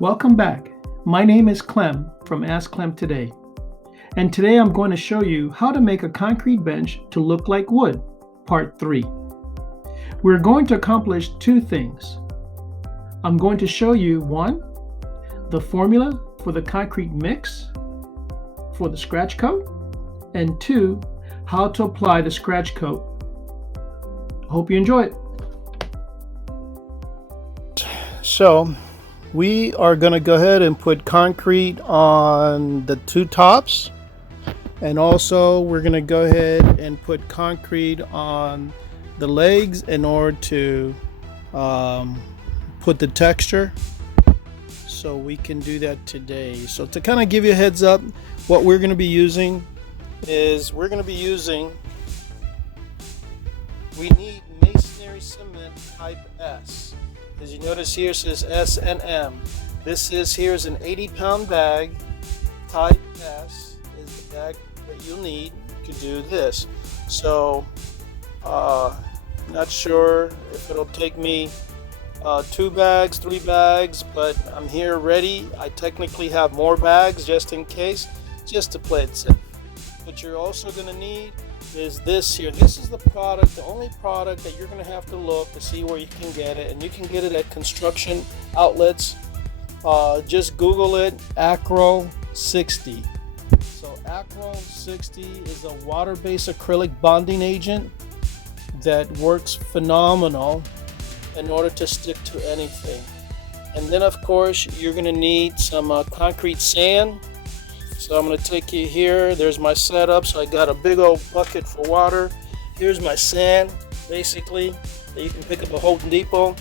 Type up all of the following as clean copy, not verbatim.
Welcome back. My name is Clem from Ask Clem Today. And today I'm going to show you how to make a concrete bench to look like wood, part 3. We're going to accomplish two things. I'm going to show you 1, the formula for the concrete mix for the scratch coat, and 2, how to apply the scratch coat. Hope you enjoy it. So, we are going to go ahead and put concrete on the two tops, and also we're going to go ahead and put concrete on the legs in order to put the texture, so we can do that today. So to kind of give you a heads up, what we're going to be using is we need masonry cement type S. As you notice here, it says S and M. This is an 80-pound bag. Type S is the bag that you'll need to do this. So, not sure if it'll take me 2 bags, 3 bags, but I'm here ready. I technically have more bags just in case, just to play it safe. What you're also going to need is this here. This is the product, the only product that you're going to have to look to see where you can get it, and you can get it at construction outlets. Just Google it, Acryl 60. So Acryl 60 is a water-based acrylic bonding agent that works phenomenal in order to stick to anything. And then of course you're going to need some concrete sand. So I'm going to take you here. There's my setup. So I got a big old bucket for water. Here's my sand, basically, that you can pick up at Home Depot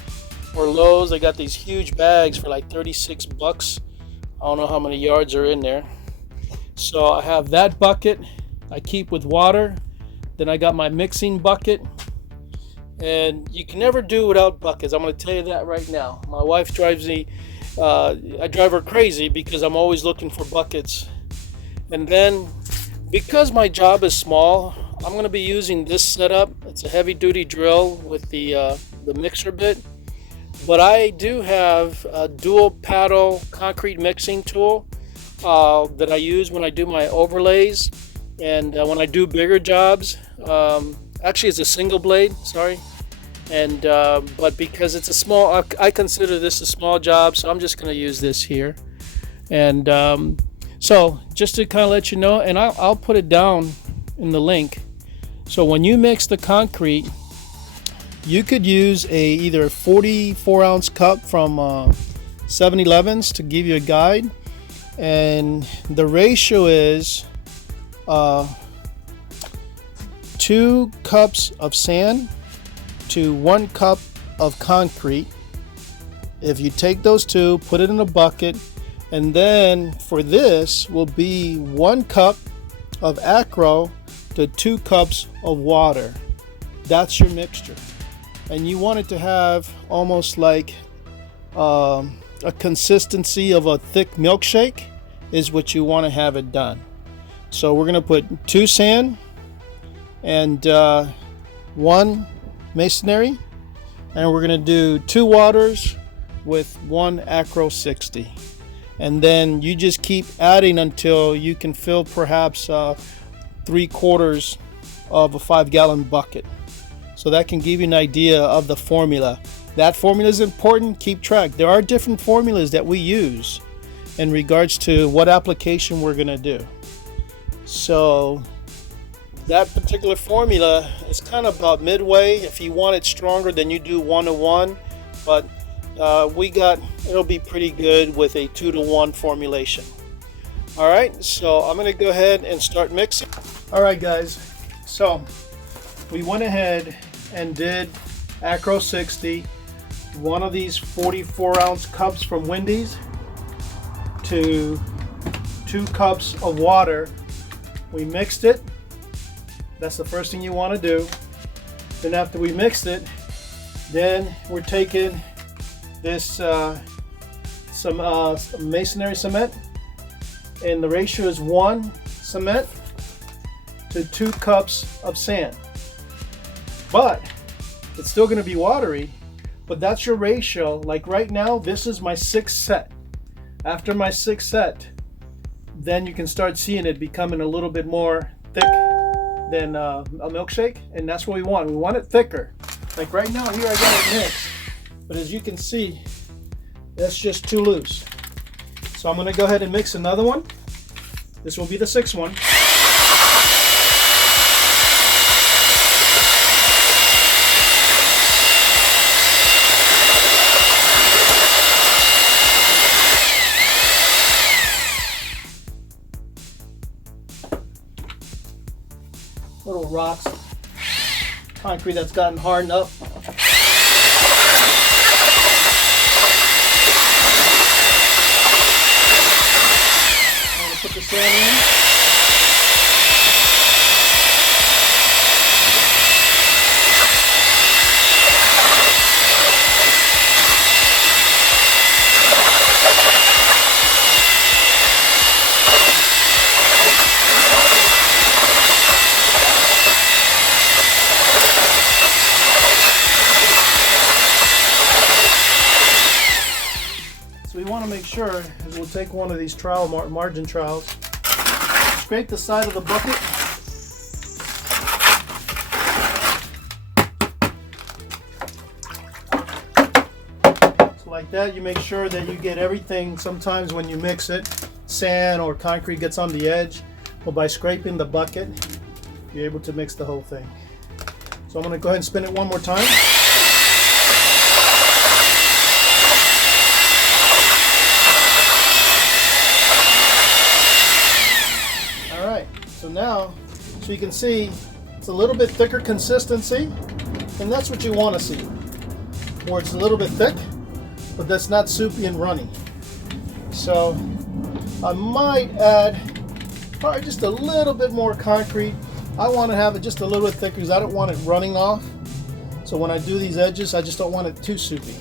or Lowe's. I got these huge bags for like 36 bucks. I don't know how many yards are in there. So I have that bucket I keep with water. Then I got my mixing bucket. And you can never do without buckets. I'm going to tell you that right now. My wife drives me, I drive her crazy because I'm always looking for buckets. And then, because my job is small, I'm going to be using this setup. It's a heavy-duty drill with the mixer bit. But I do have a dual paddle concrete mixing tool that I use when I do my overlays and when I do bigger jobs. Actually, it's a single blade, sorry. And but because it's a small, I consider this a small job, so I'm just going to use this here. And so just to kind of let you know, and I'll put it down in the link. So when you mix the concrete, you could use either a 44-ounce cup from 7-Elevens to give you a guide. And the ratio is 2 cups of sand to 1 cup of concrete. If you take those two, put it in a bucket, and then for this will be 1 cup of Acryl to 2 cups of water. That's your mixture. And you want it to have almost like a consistency of a thick milkshake is what you want to have it done. So we're going to put 2 sand and 1 masonry, and we're going to do 2 waters with 1 Acryl 60. And then you just keep adding until you can fill perhaps 3/4 of a 5-gallon bucket. So that can give you an idea of the formula. That formula is important. Keep track. There are different formulas that we use in regards to what application we're going to do. So that particular formula is kind of about midway. If you want it stronger, then you do 1-to-1. But it'll be pretty good with a 2-to-1 formulation. All right, so I'm going to go ahead and start mixing. All right, guys. So we went ahead and did Acryl 60, one of these 44-ounce cups from Wendy's, to 2 cups of water. We mixed it. That's the first thing you want to do. Then after we mixed it, then we're taking this some masonry cement, and the ratio is 1 cement to 2 cups of sand. But it's still going to be watery, but that's your ratio. Like right now, this is my 6th set. After my sixth set, then you can start seeing it becoming a little bit more thick than a milkshake, and that's what we want. We want it thicker. Like right now here I got it mixed, but as you can see, that's just too loose. So I'm going to go ahead and mix another one. This will be the sixth one. Little rocks, concrete that's gotten hardened up. I'm going to put the sand in. We want to make sure is we'll take one of these trowel margin trowels, scrape the side of the bucket, so like that you make sure that you get everything. Sometimes when you mix it, sand or concrete gets on the edge, but by scraping the bucket you're able to mix the whole thing. So I'm going to go ahead and spin it one more time. So now, so you can see it's a little bit thicker consistency, and that's what you want to see, where it's a little bit thick, but that's not soupy and runny. So I might add probably just a little bit more concrete. I want to have it just a little bit thicker because I don't want it running off. So when I do these edges, I just don't want it too soupy.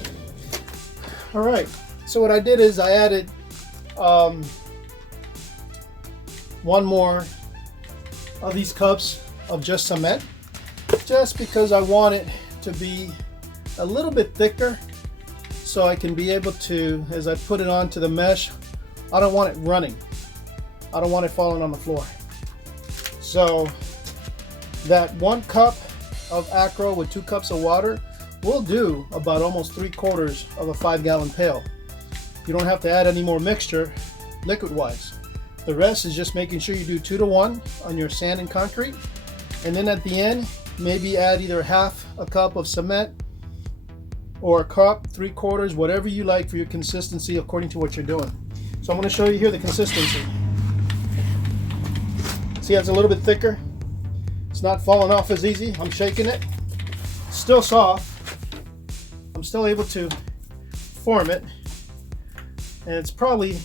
All right, so what I did is I added one more of these cups of just cement, just because I want it to be a little bit thicker, so I can be able to, as I put it onto the mesh, I don't want it running. I don't want it falling on the floor. So that 1 cup of Acryl with 2 cups of water will do about almost 3/4 of a 5-gallon pail. You don't have to add any more mixture liquid wise. The rest is just making sure you do 2 to 1 on your sand and concrete, and then at the end maybe add either half a cup of cement or a cup, 3/4, whatever you like for your consistency according to what you're doing. So I'm going to show you here the consistency. See how it's a little bit thicker? It's not falling off as easy. I'm shaking it. Still soft. I'm still able to form it, and it's probably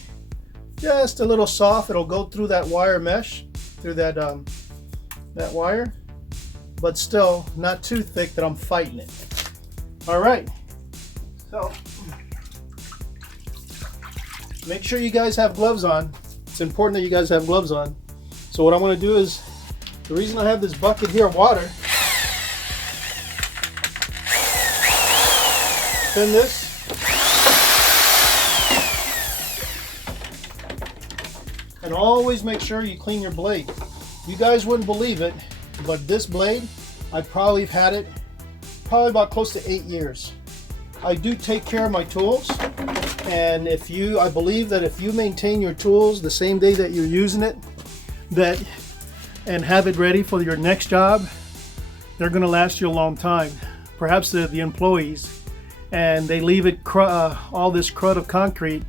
just a little soft. It'll go through that wire mesh, through that that wire, but still not too thick that I'm fighting it. All right, so make sure you guys have gloves on. It's important that you guys have gloves on. So what I'm going to do is, the reason I have this bucket here of water, spin this, and always make sure you clean your blade. You guys wouldn't believe it, but this blade, I probably have had it probably about close to 8 years. I do take care of my tools, and I believe that if you maintain your tools the same day that you're using it, and have it ready for your next job, they're going to last you a long time. Perhaps the employees, and they leave it all this crud of concrete,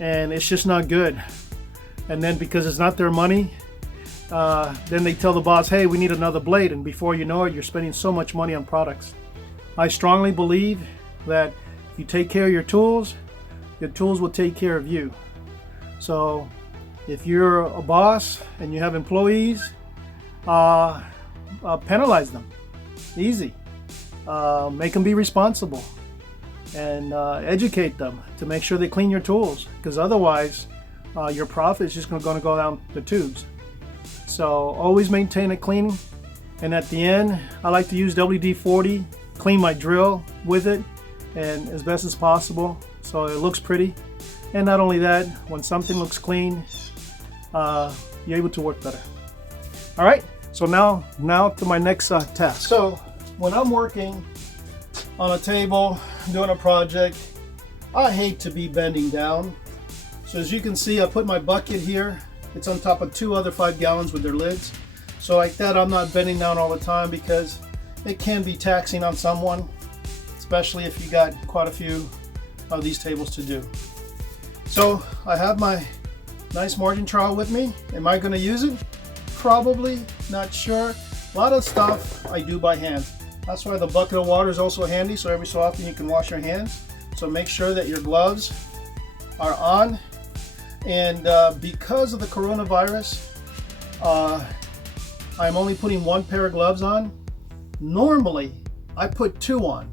and it's just not good. And then because it's not their money, then they tell the boss, hey, we need another blade, and before you know it, you're spending so much money on products. I strongly believe that if you take care of your tools will take care of you. So if you're a boss and you have employees, penalize them. Easy. Make them be responsible, and educate them to make sure they clean your tools, because otherwise your profit is just going to go down the tubes. So always maintain it clean, and at the end I like to use WD-40, clean my drill with it, and as best as possible so it looks pretty. And not only that, when something looks clean, you're able to work better. All right, so now to my next task. So when I'm working on a table, doing a project, I hate to be bending down. So as you can see, I put my bucket here. It's on top of 2 other 5 gallons with their lids. So like that, I'm not bending down all the time because it can be taxing on someone, especially if you got quite a few of these tables to do. So I have my nice margin trowel with me. Am I going to use it? Probably, not sure. A lot of stuff I do by hand. That's why the bucket of water is also handy, so every so often you can wash your hands. So make sure that your gloves are on. And because of the coronavirus, I'm only putting 1 pair of gloves on. Normally, I put 2 on.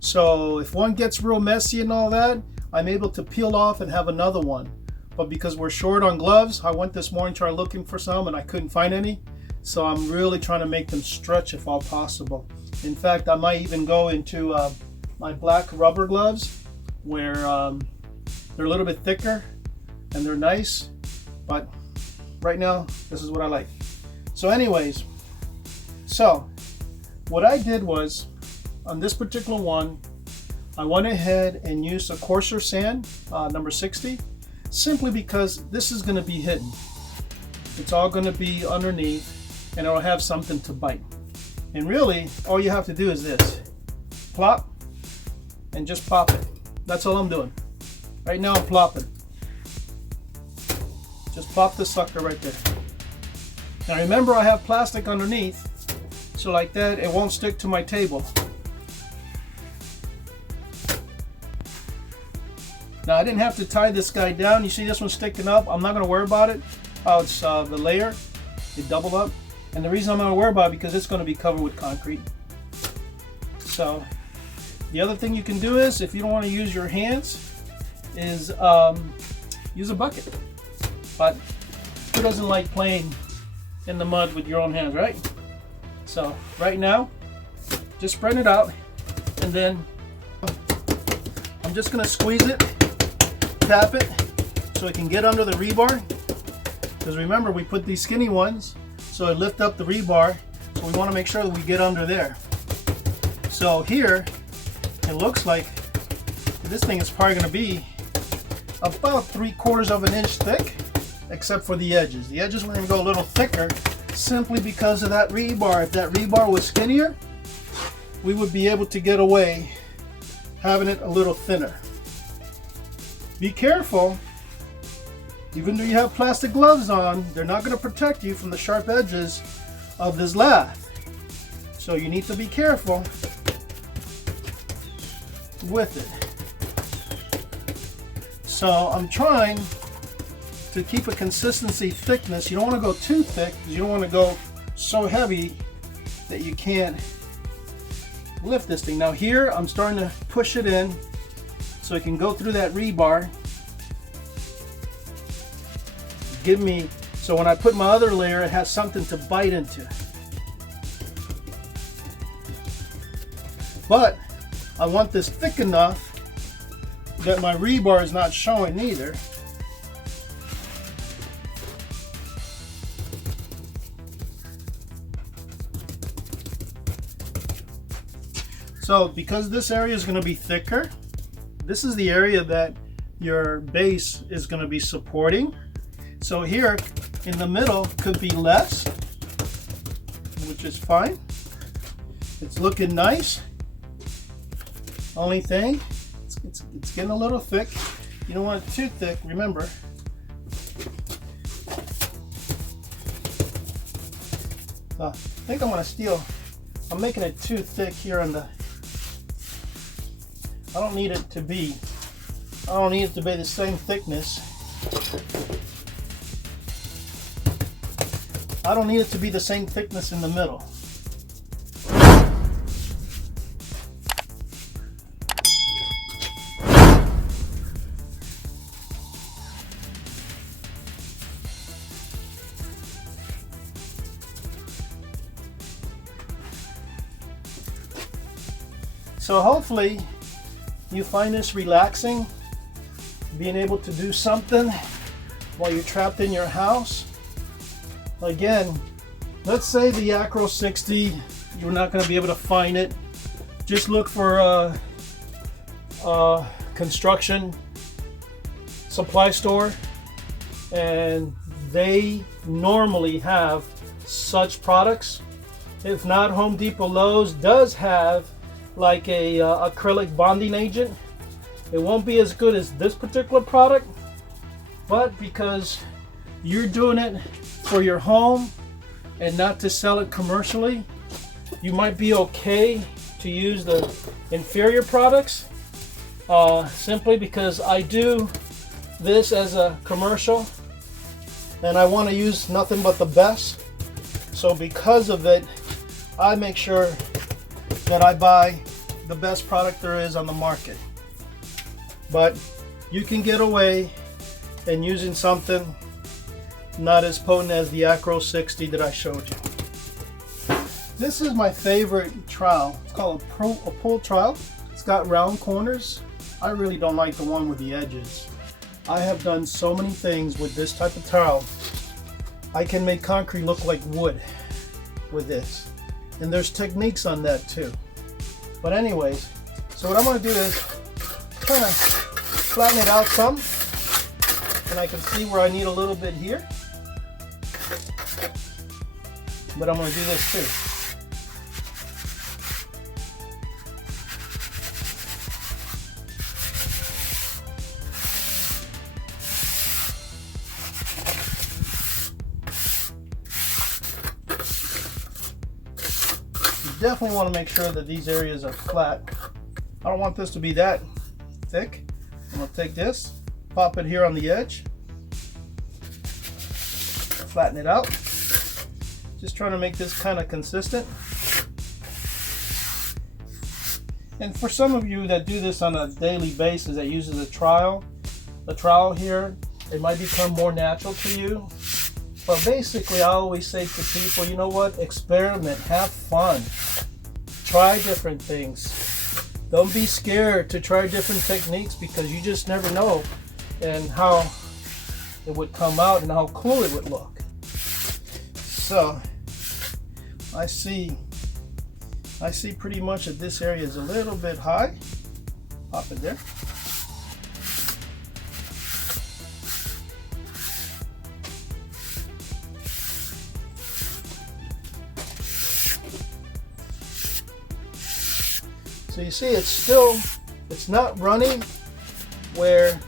So if one gets real messy and all that, I'm able to peel off and have another one. But because we're short on gloves, I went this morning trying looking for some and I couldn't find any. So I'm really trying to make them stretch if all possible. In fact, I might even go into my black rubber gloves where they're a little bit thicker and they're nice. But right now, this is what I like. So anyways, so what I did was, on this particular one, I went ahead and used a coarser sand, number 60, simply because this is going to be hidden. It's all going to be underneath and it'll have something to bite. And really, all you have to do is this. Plop and just pop it. That's all I'm doing. Right now I'm plopping. Just plop the sucker right there. Now remember, I have plastic underneath, so like that it won't stick to my table. Now I didn't have to tie this guy down. You see this one sticking up? I'm not going to worry about it. Oh, it's the layer. It doubled up. And the reason I'm going to worry about it because it's going to be covered with concrete. So the other thing you can do is, if you don't want to use your hands, is use a bucket. But who doesn't like playing in the mud with your own hands, right? So right now, just spread it out, and then I'm just going to squeeze it, tap it, so it can get under the rebar. Because remember, we put these skinny ones, so it lift up the rebar. So we want to make sure that we get under there. So here, it looks like this thing is probably going to be about 3/4 of an inch thick, except for the edges. The edges were going to go a little thicker simply because of that rebar. If that rebar was skinnier, we would be able to get away having it a little thinner. Be careful. Even though you have plastic gloves on, they're not going to protect you from the sharp edges of this lath. So you need to be careful with it. So I'm trying to keep a consistency thickness. You don't want to go too thick because you don't want to go so heavy that you can't lift this thing. Now here I'm starting to push it in so it can go through that rebar. So when I put my other layer, it has something to bite into. But I want this thick enough that my rebar is not showing either. So because this area is going to be thicker, this is the area that your base is going to be supporting. So here in the middle could be less, which is fine. It's looking nice. Only thing, it's getting a little thick. You don't want it too thick, remember. So I think I'm going to steal. I'm making it too thick here on the. I don't need it to be the same thickness. I don't need it to be the same thickness in the middle. So hopefully you find this relaxing being able to do something while you're trapped in your house. Again, let's say the Acryl 60, you're not going to be able to find it. Just look for a construction supply store, and they normally have such products. If not, Home Depot, Lowe's does have like a acrylic bonding agent. It won't be as good as this particular product, but because you're doing it for your home and not to sell it commercially, you might be okay to use the inferior products, simply because I do this as a commercial and I want to use nothing but the best. So because of it, I make sure that I buy the best product there is on the market. But you can get away in using something not as potent as the Acryl 60 that I showed you. This is my favorite trowel. It's called a pull trowel. It's got round corners. I really don't like the one with the edges. I have done so many things with this type of trowel. I can make concrete look like wood with this. And there's techniques on that too. But anyways, so what I'm going to do is kind of flatten it out some. And I can see where I need a little bit here. But I'm going to do this too. Definitely want to make sure that these areas are flat. I don't want this to be that thick. I'm going to take this, pop it here on the edge, flatten it out. Just trying to make this kind of consistent. And for some of you that do this on a daily basis, that uses a trowel here, it might become more natural to you. But basically, I always say to people, you know what? Experiment, have fun, try different things. Don't be scared to try different techniques, because you just never know and how it would come out and how cool it would look. So I see pretty much that this area is a little bit high. Pop it there. So you see, it's not running where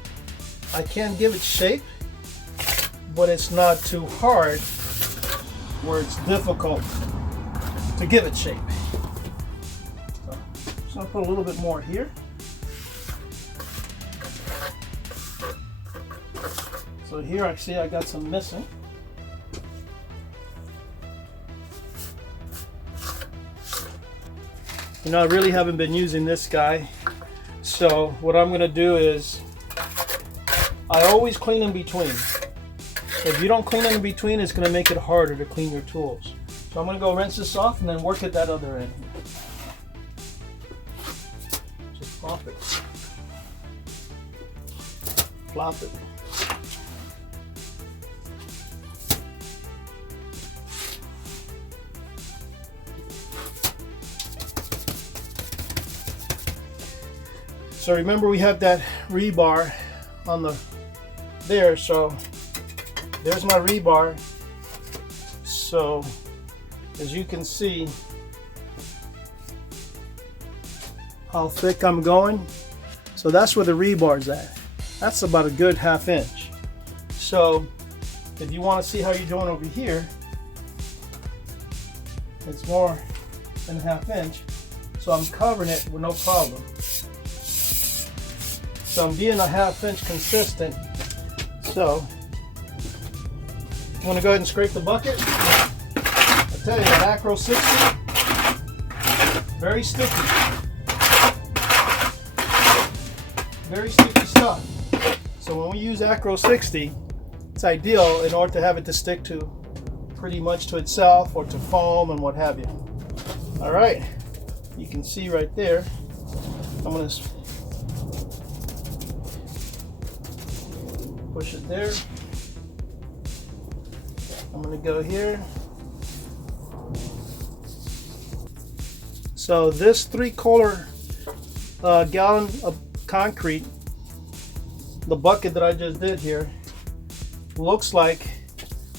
I can't give it shape, but it's not too hard where it's difficult to give it shape. So just gonna put a little bit more here. So here I see I got some missing. You know, I really haven't been using this guy. So what I'm gonna do is, I always clean in between. If you don't clean in between, it's gonna make it harder to clean your tools. So I'm gonna go rinse this off and then work at that other end. Just plop it. Plop it. So remember, we have that rebar on there, so there's my rebar. So as you can see how thick I'm going. So that's where the rebar's at. That's about a good 1/2 inch. So if you want to see how you're doing over here, it's more than 1/2 inch. So I'm covering it with no problem. So I'm being a 1/2 inch consistent. So I'm going to go ahead and scrape the bucket. I tell you, that Acryl 60, very sticky. Very sticky stuff. So when we use Acryl 60, it's ideal in order to have it to stick to pretty much to itself or to foam and what have you. All right, you can see right there. I'm going to push it there. I'm gonna go here. So this 3/4 gallon of concrete, the bucket that I just did here, looks like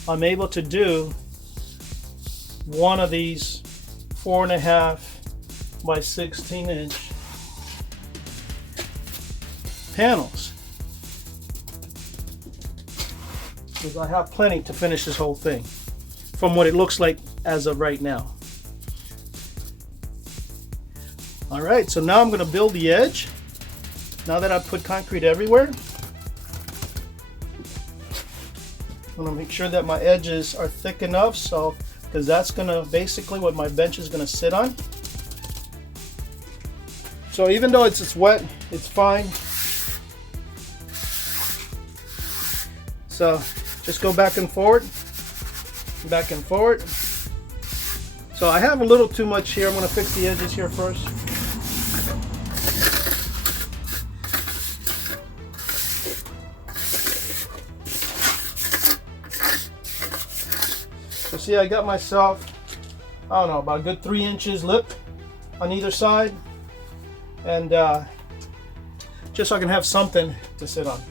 I'm able to do one of these 4.5 by 16 inch panels, because I have plenty to finish this whole thing from what it looks like as of right now. All right, so now I'm going to build the edge. Now that I've put concrete everywhere, I'm going to make sure that my edges are thick enough, so because that's going to basically what my bench is going to sit on. So even though it's wet, it's fine. So just go back and forward, back and forward. So I have a little too much here. I'm going to fix the edges here first. So see, I got myself, I don't know, about a good 3 inches lip on either side, and just so I can have something to sit on.